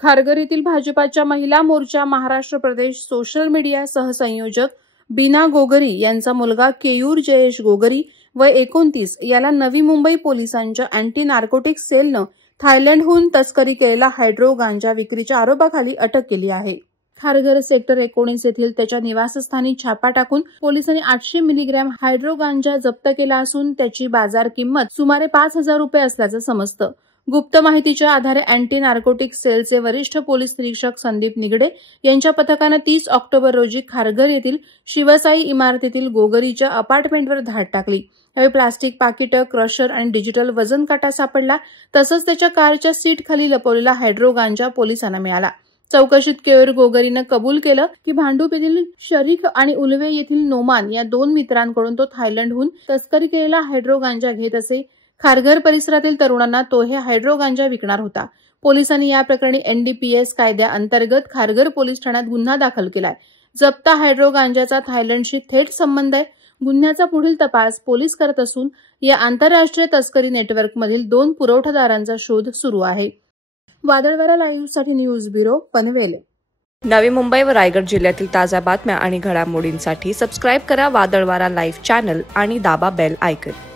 खारघर येथील भाजपाच्या महिला मोर्चा महाराष्ट्र प्रदेश सोशल मीडिया सहसंयोजक बीना गोगरी यांचा मुलगा केयूर जयेश गोगरी वय 29 याला नवी मुंबई पोलिसांच्या अँटी नार्कोटिक्स सेलनं थायलंडहून तस्करी केलेला हायड्रो गांजा विक्रीच्या आरोपाखाली अटक केली आहे। खारघर सेक्टर 19 येथील त्याच्या निवासस्थानी छापा टाकून पोलिसांनी 800 मिलीग्रॅम हायड्रो गांजा जप्त केला असून त्याची बाजार किंमत सुमारे 5,000 रुपये असल्याचं समजतं। गुप्त माहितीच्या आधारे अँटी नार्कोटिक्स सेलचे वरिष्ठ पोलीस निरीक्षक संदीप निगडे यांच्या पथकानं 30 ऑक्टोबर रोजी खारघर येथील शिवसाई इमारतीतील गोगरीच्या अपार्टमेंटवर धाड टाकली। यावेळी प्लास्टिक पाकिटं, क्रशर आणि डिजिटल वजन काटा सापडला। तसंच त्याच्या कारच्या सीट खाली लपवलेला हायड्रो गांजा पोलिसांना मिळाला। चौकशीत केयूर गोगरीनं कबूल केलं की भांडूप येथील शरीक आणि उल्वे येथील नोमान या 2 मित्रांकडून तो थायलंडहून तस्करी केलेला हायड्रो गांजा घेत असे। खारघर परिसरातील तरुणांना तो हे हायड्रो गांजा विकणार होता। पोलिसांनी या प्रकरणी NDPS कायद्याअंतर्गत खारघर पोलीस ठाण्यात गुन्हा दाखल केलाय। जप्त हायड्रो गांजाचा थायलंडशी थेट संबंध आहे। गुन्ह्याचा पुढील तपास पोलीस करत असून या आंतरराष्ट्रीय तस्करी नेटवर्कमधील 2 पुरवठादारांचा शोध सुरू आहे। वादळवारा लाईव्हसाठी न्यूज ब्युरो पनवेल। नवी मुंबई व रायगड जिल्ह्यातील ताज्या बातम्या आणि घडामोडींसाठी सबस्क्राईब करा वादळवारा लाईव्ह चॅनल आणि दाबा बेल आयकॉन।